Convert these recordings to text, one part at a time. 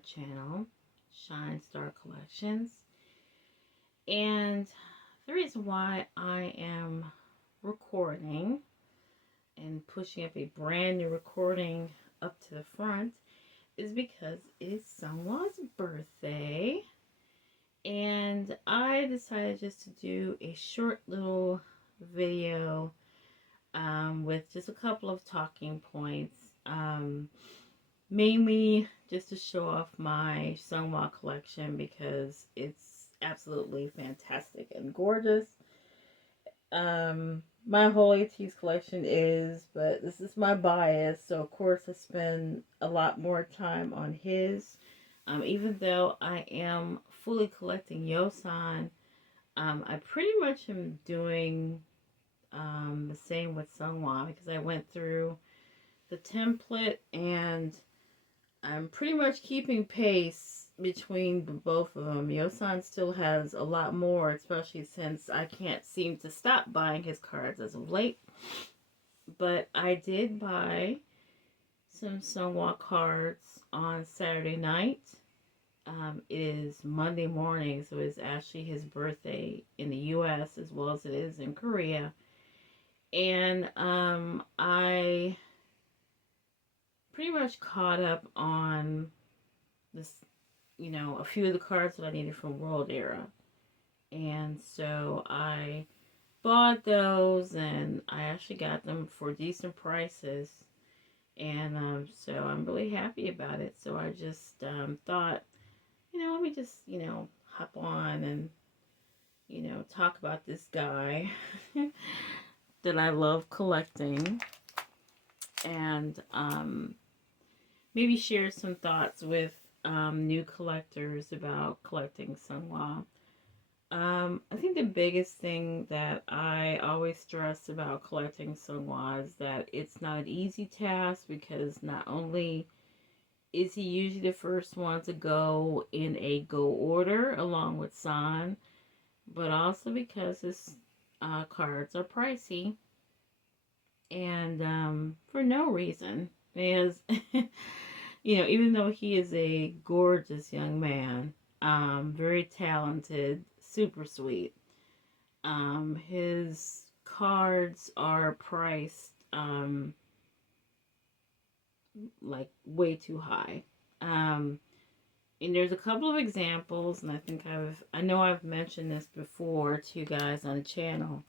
channel, Shine Star Collections. And the reason why I am recording and pushing up a brand new recording up to the front is because it's Seonghwa's birthday. And I decided just to do a short little video with just a couple of talking points. Mainly just to show off my Seonghwa collection because it's absolutely fantastic and gorgeous. My whole 80s collection is, but this is my bias, so of course I spend a lot more time on his. Even though I am fully collecting Yosan, I pretty much am doing the same with Seonghwa because I went through the template and I'm pretty much keeping pace between both of them. Yosan still has a lot more, especially since I can't seem to stop buying his cards as of late. But I did buy some Seonghwa cards on Saturday night. It is Monday morning, so it's actually his birthday in the U.S. as well as it is in Korea. And I pretty much caught up on this, a few of the cards that I needed from World Era. And so I bought those and I actually got them for decent prices. And so I'm really happy about it. So I just thought, let me just, hop on and, talk about this guy that I love collecting. And maybe share some thoughts with new collectors about collecting Seonghwa. I think the biggest thing that I always stress about collecting Seonghwa is that it's not an easy task because not only is he usually the first one to go in a go order along with San, but also because his cards are pricey and for no reason. Because even though he is a gorgeous young man, very talented, super sweet, his cards are priced like way too high. And there's a couple of examples, and I know I've mentioned this before to you guys on the channel,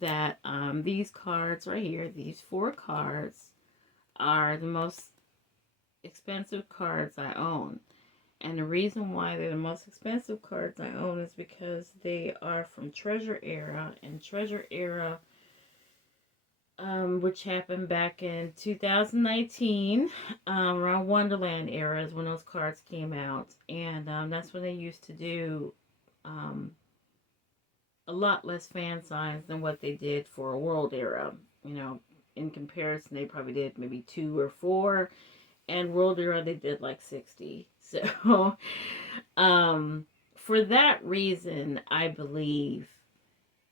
that these cards right here, these 4 cards, are the most expensive cards I own. And the reason why they're the most expensive cards I own is because they are from Treasure Era. And Treasure Era, which happened back in 2019, around Wonderland era is when those cards came out. And that's when they used to do a lot less fan signs than what they did for a World Era. In comparison, they probably did maybe 2 or 4. And World Era, they did like 60. So, for that reason, I believe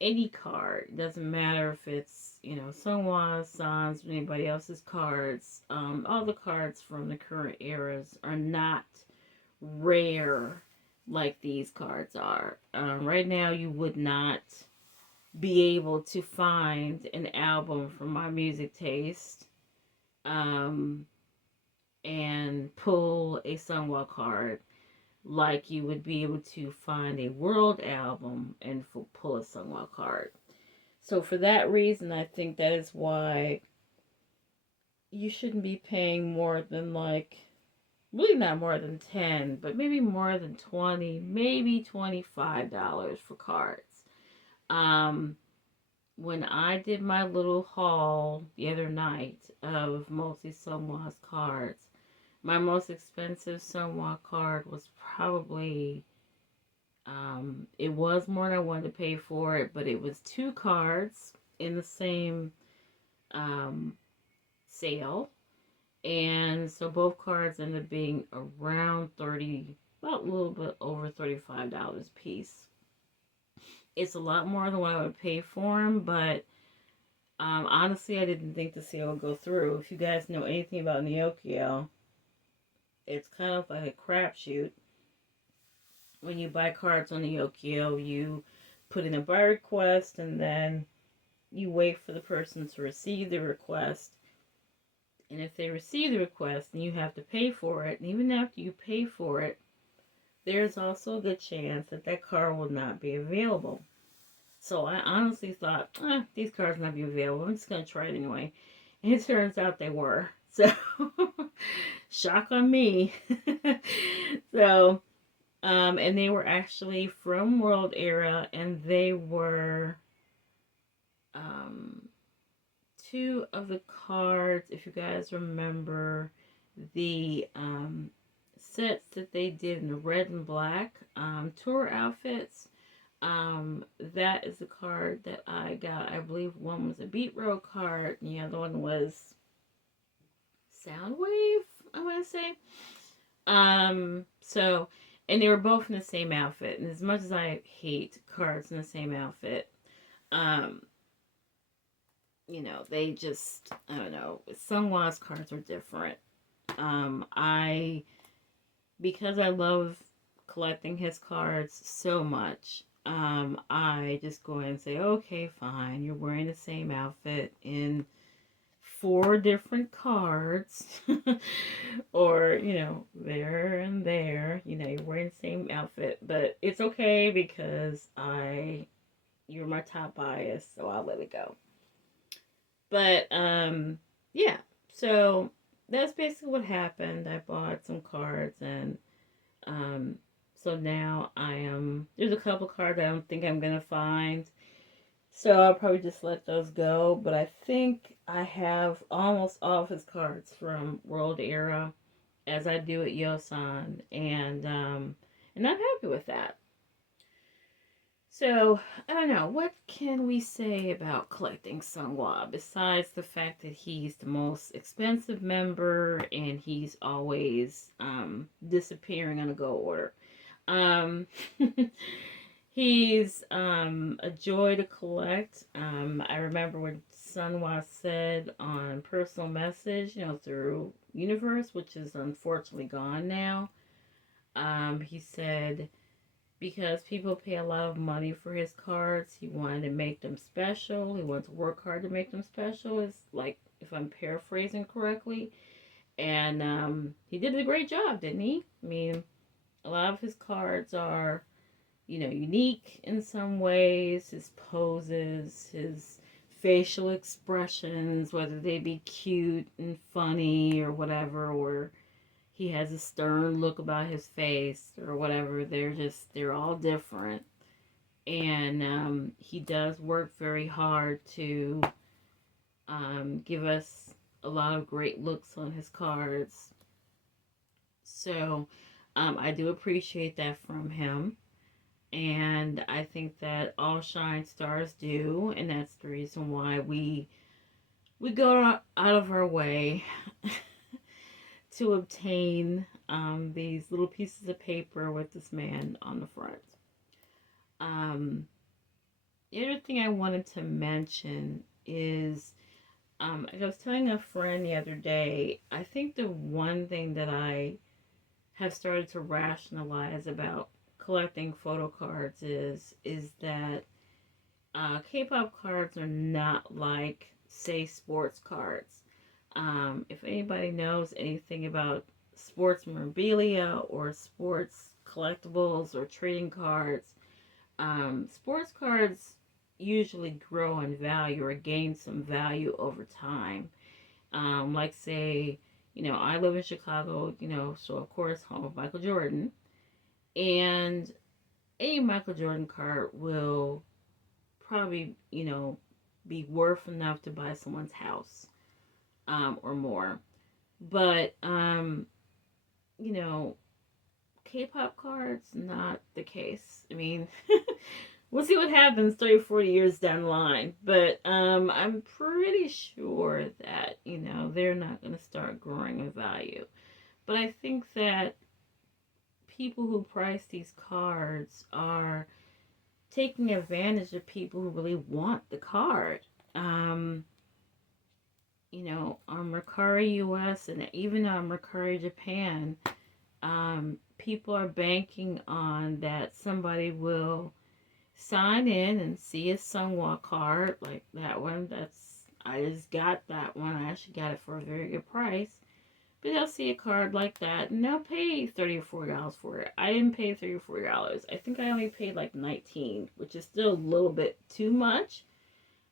any card, doesn't matter if it's, Seonghwa, San's, anybody else's cards, all the cards from the current eras are not rare like these cards are. Right now, you would not be able to find an album from my music taste, and pull a Seonghwa card like you would be able to find a world album and pull a Seonghwa card. So for that reason, I think that is why you shouldn't be paying more than really not more than 10, but maybe more than 20, maybe $25 for cards. When I did my little haul the other night of mostly Seonghwa's cards, my most expensive Seonghwa card was probably, it was more than I wanted to pay for it, but it was 2 cards in the same sale. And so both cards ended up being around about a little bit over $35 a piece. It's a lot more than what I would pay for them, but honestly, I didn't think the sale would go through. If you guys know anything about Neokyo, It's kind of like a crapshoot. When you buy cards on the Yokio, you put in a buy request and then you wait for the person to receive the request. And if they receive the request, then you have to pay for it. And even after you pay for it, there's also a good chance that that card will not be available. So I honestly thought, these cards will not be available. I'm just going to try it anyway. And it turns out they were. So, shock on me. So, and they were actually from World Era, and they were um, two of the cards, if you guys remember, the sets that they did in the red and black tour outfits. That is the card that I got. I believe one was a Beat Road card, and the other one was Soundwave, I want to say. So, and they were both in the same outfit. And as much as I hate cards in the same outfit, um, they just, I don't know. Seonghwa's cards are different. I, because I love collecting his cards so much, I just go ahead and say, okay, fine, you're wearing the same outfit in 4 different cards, or, there and there, you're wearing the same outfit, but it's okay because you're my top bias, so I'll let it go. But, yeah, so that's basically what happened. I bought some cards, and, so now there's a couple cards I don't think I'm going to find. So I'll probably just let those go. But I think I have almost all of his cards from World Era, as I do at Yosan. And I'm happy with that. So, I don't know. What can we say about collecting Seonghwa besides the fact that he's the most expensive member and he's always disappearing on a go order? Um, he's a joy to collect. I remember when Seonghwa said on personal message, through Universe, which is unfortunately gone now. He said because people pay a lot of money for his cards, he wanted to make them special. He wanted to work hard to make them special. Is like, if I'm paraphrasing correctly, and he did a great job, didn't he? I mean, a lot of his cards are, unique in some ways. His poses, his facial expressions, whether they be cute and funny or whatever, or he has a stern look about his face or whatever. They're all different. And he does work very hard to give us a lot of great looks on his cards. So I do appreciate that from him. And I think that all Shine Stars do. And that's the reason why we go out of our way to obtain these little pieces of paper with this man on the front. The other thing I wanted to mention is, I was telling a friend the other day, I think the one thing that I have started to rationalize about collecting photo cards is that K-pop cards are not like, say, sports cards. If anybody knows anything about sports memorabilia or sports collectibles or trading cards, sports cards usually grow in value or gain some value over time. Like, say, I live in Chicago, so of course, home of Michael Jordan. And a Michael Jordan card will probably, be worth enough to buy someone's house. Or more. But, K-pop cards, not the case. I mean, we'll see what happens 30, 40 years down the line. But I'm pretty sure that, they're not going to start growing in value. But I think that people who price these cards are taking advantage of people who really want the card. On Mercari US and even on Mercari Japan, People are banking on that somebody will sign in and see a Seonghwa card like that one. I just got that one. I actually got it for a very good price. But they'll see a card like that and they'll pay $30 or $40 for it. I didn't pay $30 or $40. I think I only paid like 19, which is still a little bit too much,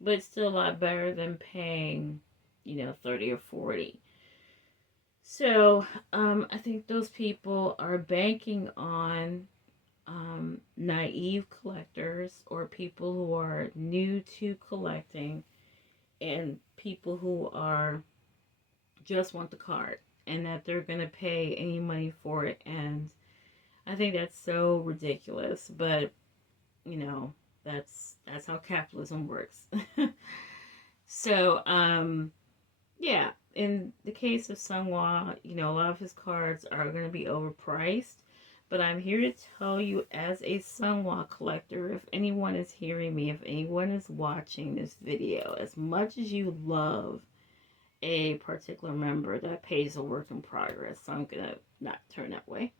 but it's still a lot better than paying, 30 or 40. So, I think those people are banking on naive collectors or people who are new to collecting and people who are just want the card and that they're going to pay any money for it. And I think that's so ridiculous, but you know, that's how capitalism works. So, yeah, in the case of Seonghwa, a lot of his cards are going to be overpriced. But I'm here to tell you, as a Seonghwa collector, if anyone is hearing me, if anyone is watching this video, as much as you love a particular member, that pays a work in progress. So I'm going to not turn that way.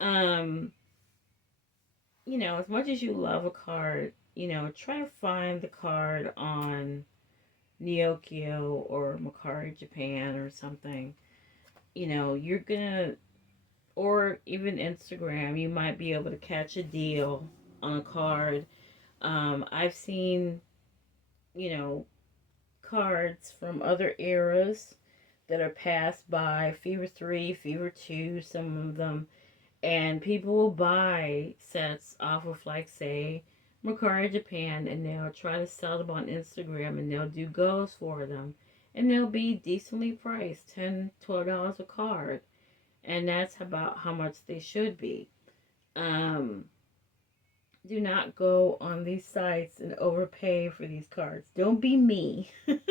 As much as you love a card, try to find the card on Neokyo or Makari Japan or something. You're gonna, or even Instagram, you might be able to catch a deal on a card. I've seen, you know, cards from other eras that are passed by Fever 3, Fever 2, some of them, and people will buy sets off of, like, say, Mercari Japan, and they'll try to sell them on Instagram, and they'll do goes for them, and they'll be decently priced, $10, $12 a card, and that's about how much they should be. Um, do not go on these sites and overpay for these cards. Don't be me. Because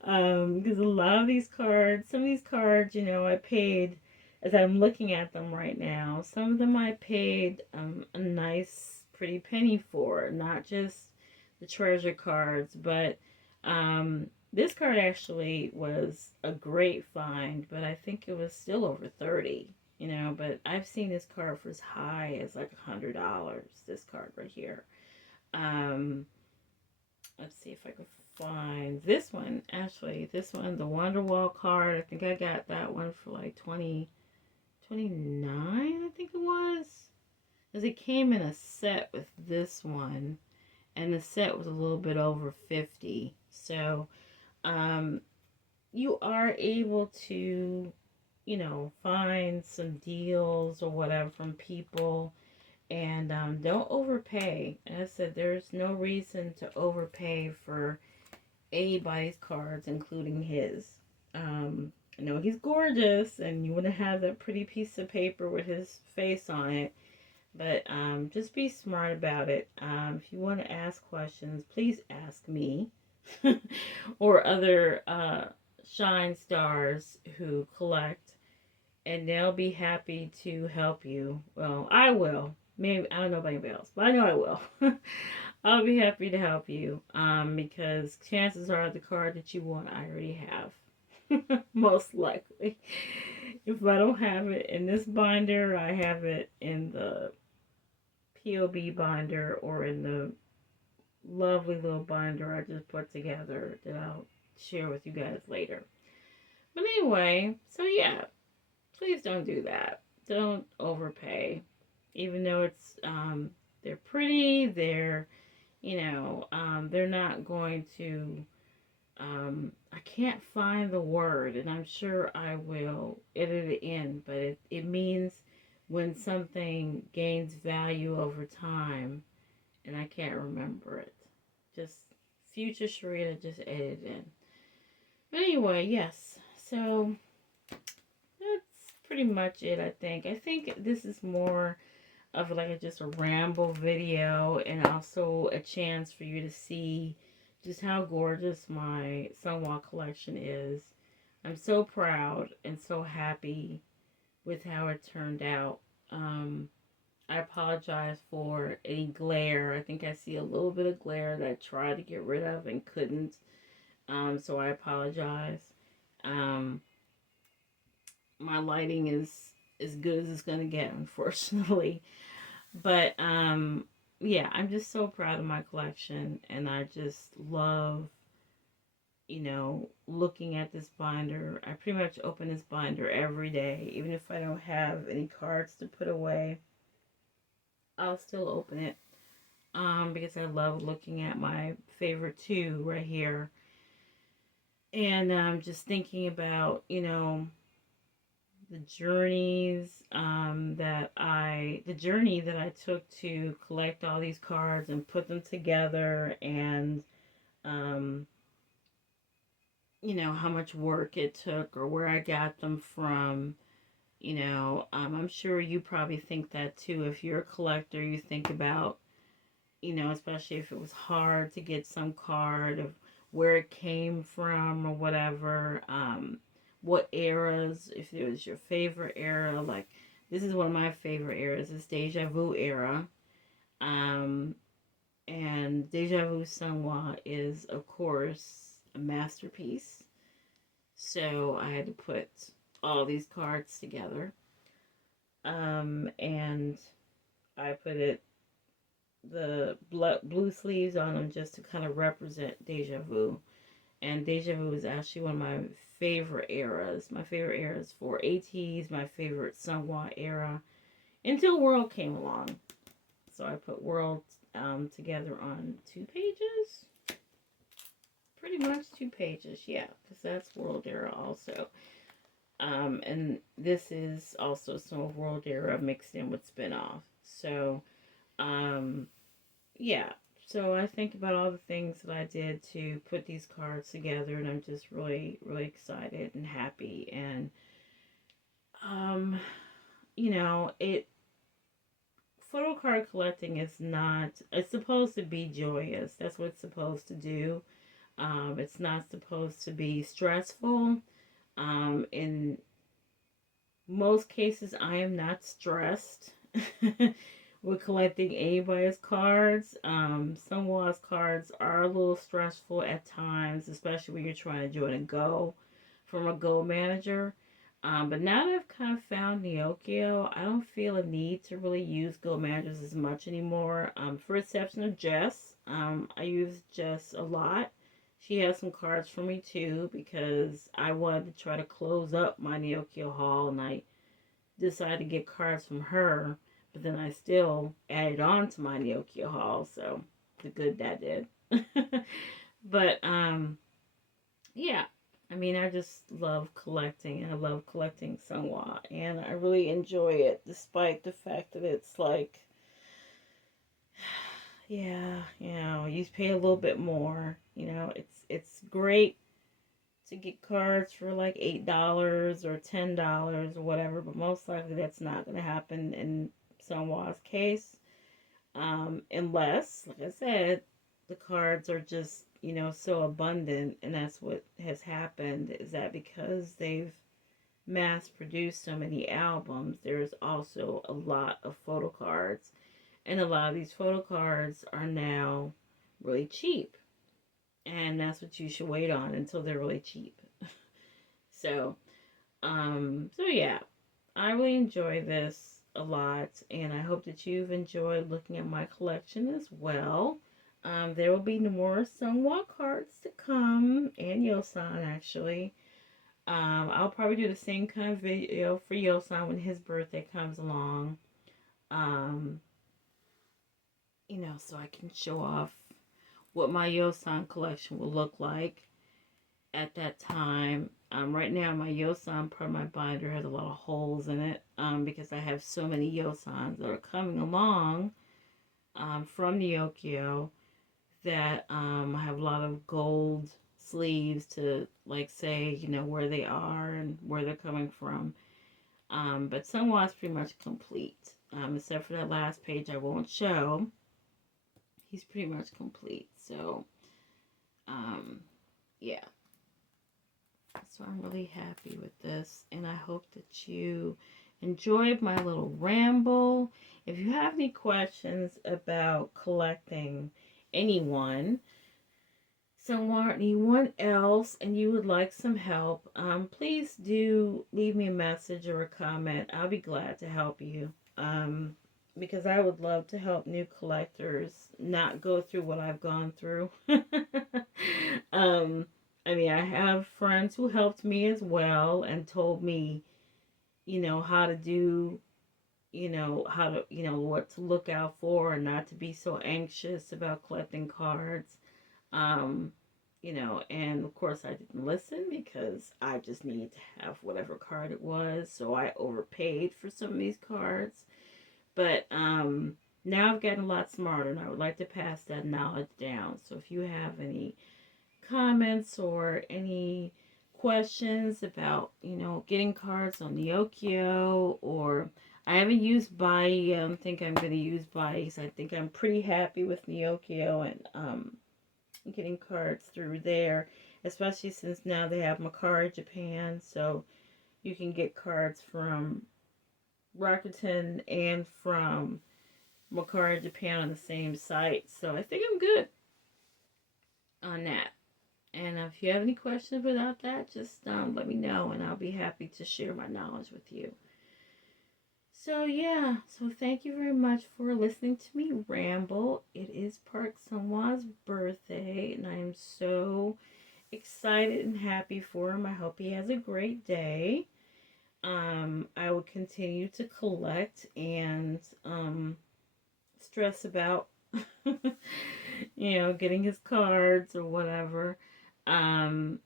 a lot of these cards, some of these cards, I paid, as I'm looking at them right now, some of them I paid a nice, pretty penny for. Not just the treasure cards, but this card actually was a great find, but I think it was still over 30. But I've seen this card for as high as like $100. This card right here. Let's see if I can find this one. Actually, this one, the Wonderwall card. I think I got that one for like 29. I think it was. Because it came in a set with this one, and the set was a little bit over 50. So, you are able to find some deals or whatever from people, and don't overpay. As I said, there's no reason to overpay for anybody's cards, including his. I know he's gorgeous, and you want to have that pretty piece of paper with his face on it, but just be smart about it. If you want to ask questions, please ask me or other shine stars who collect, and they'll be happy to help you. Well, I will. Maybe I don't know about anybody else, but I know I will. I'll be happy to help you. Because chances are the card that you want, I already have. Most likely. If I don't have it in this binder, I have it in the POB binder or in the lovely little binder I just put together that I'll share with you guys later. But anyway, so yeah, please don't do that. Don't overpay. Even though it's, they're pretty, they're not going to, I can't find the word, and I'm sure I will edit it in, but it means when something gains value over time, and I can't remember it. Just future Sharita just edited in. But anyway, yes, so that's pretty much it, I think. I think this is more of like just a ramble video, and also a chance for you to see just how gorgeous my Seonghwa collection is. I'm so proud and so happy with how it turned out. I apologize for any glare. I think I see a little bit of glare that I tried to get rid of and couldn't. So I apologize. My lighting is as good as it's going to get, unfortunately. But yeah, I'm just so proud of my collection, and I just love, looking at this binder. I pretty much open this binder every day, even if I don't have any cards to put away. I'll still open it because I love looking at my favorite two right here. And just thinking about, the the journey that I took to collect all these cards and put them together, and um, how much work it took or where I got them from. I'm sure you probably think that too. If you're a collector, you think about, especially if it was hard to get some card, of where it came from or whatever. What eras, if it was your favorite era. Like, this is one of my favorite eras, this Deja Vu era. Um, and Deja Vu Seonghwa is, of course, a masterpiece. So I had to put all these cards together. And I put the blue sleeves on them just to kind of represent Deja Vu. And Deja Vu is actually one of my favorite eras. My favorite eras for ATs, my favorite Seonghwa era, until World came along. So I put World together on 2 pages. Pretty much 2 pages, yeah, because that's World era also. And this is also some of World era mixed in with spinoff. So, yeah. So I think about all the things that I did to put these cards together, and I'm just really, really excited and happy. And, um, it photo card collecting is not. It's supposed to be joyous. That's what it's supposed to do. It's not supposed to be stressful. In most cases, I am not stressed with collecting anybody's cards. Some cards are a little stressful at times, especially when you're trying to join a Go from a Go manager. But now that I've kind of found Neokio, I don't feel a need to really use Go managers as much anymore. For exception of Jess, I use Jess a lot. She has some cards for me too, because I wanted to try to close up my Neokio haul, and I decided to get cards from her, but then I still added on to my Neokio haul, so the good that did. But yeah, I mean, I just love collecting, and I love collecting Seonghwa, and I really enjoy it, despite the fact that it's like, yeah, you pay a little bit more. It's great to get cards for like $8 or $10 or whatever, but most likely that's not going to happen in Seonghwa's case, unless, like I said, the cards are just so abundant. And that's what has happened, is that because they've mass produced so many albums, there's also a lot of photo cards, and a lot of these photo cards are now really cheap, and that's what you should wait on until they're really cheap. So, so yeah, I really enjoy this a lot, and I hope that you've enjoyed looking at my collection as well. There will be more Seonghwa cards to come, and Yosan actually. I'll probably do the same kind of video for Yosan when his birthday comes along. Um, so I can show off what my Yosan collection will look like at that time. Right now, my Yosan part of my binder has a lot of holes in it, because I have so many Yosans that are coming along from Neokio, that I have a lot of gold sleeves to, like, say, where they are and where they're coming from. But Seonghwa's pretty much complete, except for that last page I won't show. He's pretty much complete. So, yeah. So I'm really happy with this, and I hope that you enjoyed my little ramble. If you have any questions about collecting anyone, someone, anyone else, and you would like some help, please do leave me a message or a comment. I'll be glad to help you. Because I would love to help new collectors not go through what I've gone through. um, I mean, I have friends who helped me as well and told me, how to do, how to, what to look out for and not to be so anxious about collecting cards. Um, and of course I didn't listen because I just needed to have whatever card it was. So I overpaid for some of these cards. But now I've gotten a lot smarter and I would like to pass that knowledge down. So if you have any comments or any questions about, getting cards on Neokio, or I haven't used Bday. I don't think I'm going to use Bday because I think I'm pretty happy with Neokio and getting cards through there, especially since now they have Makari Japan, so you can get cards from Rakuten and from Makari Japan on the same site. So I think I'm good on that. And if you have any questions about that, just let me know and I'll be happy to share my knowledge with you. So yeah, so thank you very much for listening to me ramble. It is Park Seonghwa's birthday and I am so excited and happy for him. I hope he has a great day. I will continue to collect and stress about getting his cards or whatever. Um,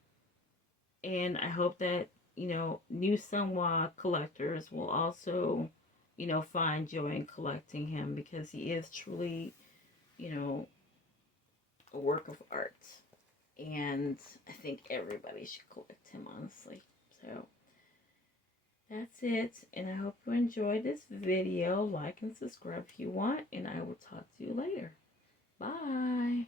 and I hope that, new Seonghwa collectors will also, find joy in collecting him because he is truly, a work of art. And I think everybody should collect him, honestly. So that's it. And I hope you enjoyed this video. Like and subscribe if you want. And I will talk to you later. Bye.